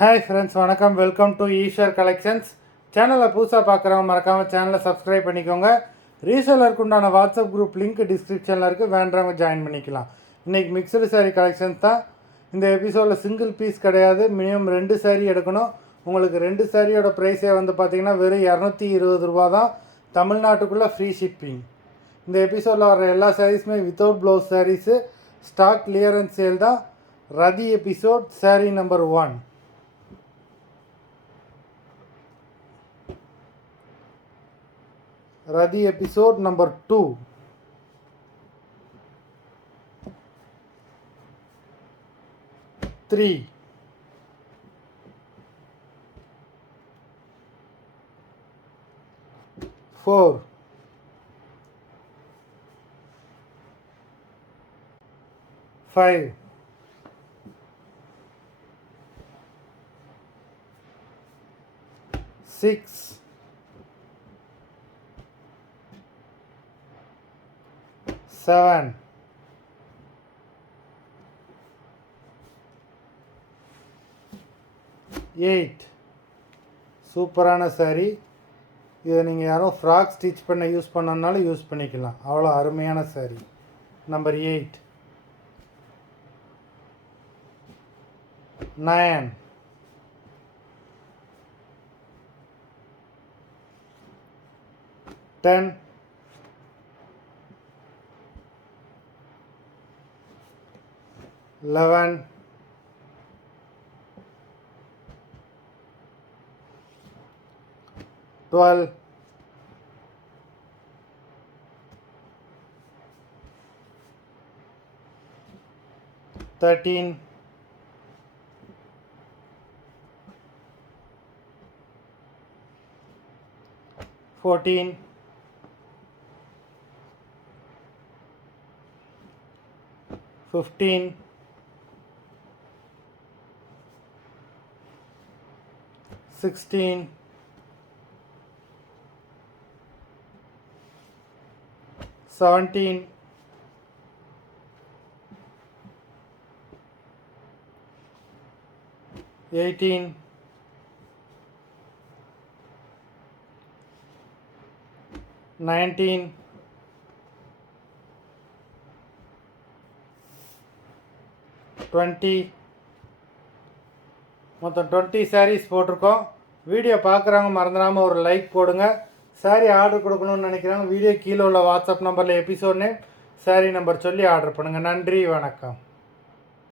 Hi friends, வணக்கம். Welcome to Eswar collections. சேனலில் புதுசாக பார்க்குறவங்க மறக்காமல் சேனலை சப்ஸ்கிரைப் பண்ணிக்கோங்க. ரீசேலருக்கு உண்டான வாட்ஸ்அப் குரூப் லிங்க் டிஸ்கிரிப்ஷனில் இருக்குது, வேண்டவங்க ஜாயின் பண்ணிக்கலாம். இன்றைக்கி மிக்சடு சாரீ கலெக்ஷன்ஸ் தான். இந்த எபிசோடில் சிங்கிள் பீஸ் கிடையாது, மினிமம் 2 சாரீ எடுக்கணும். உங்களுக்கு 2 சாரியோட ப்ரைஸே வந்து பார்த்திங்கன்னா வெறும் 220 ரூபா தான். தமிழ்நாட்டுக்குள்ளே ஃப்ரீ ஷிப்பிங். இந்த எபிசோடில் வர எல்லா சாரீஸுமே without blouse saris. Stock clearance sale தான். Radhi episode sari number 1. Radhi episode number 2. 3. 4. 5. 6. 7. 8. சூப்பரான சாரீ. இதை நீங்கள் யாரும் ஃப்ராக் ஸ்டிச் பண்ண யூஸ் பண்ணனாலும் யூஸ் பண்ணிக்கலாம். அவ்வளோ அருமையான சாரீ. நம்பர் 8. 9. 10. 11. 12. 13. 14. 15. 16. 17. 18. 19. 20. மொத்தம் 20 சாரீஸ் போட்டிருக்கோம். வீடியோ பார்க்குறவங்க மறந்துடாமல் ஒரு லைக் போடுங்க. சாரீ ஆர்டர் கொடுக்கணும்னு நினைக்கிறவங்க வீடியோ கீழே உள்ள வாட்ஸ்அப் நம்பரில் எபிசோட் நேம், சாரீ நம்பர் சொல்லி ஆர்டர் பண்ணுங்கள். நன்றி, வணக்கம்.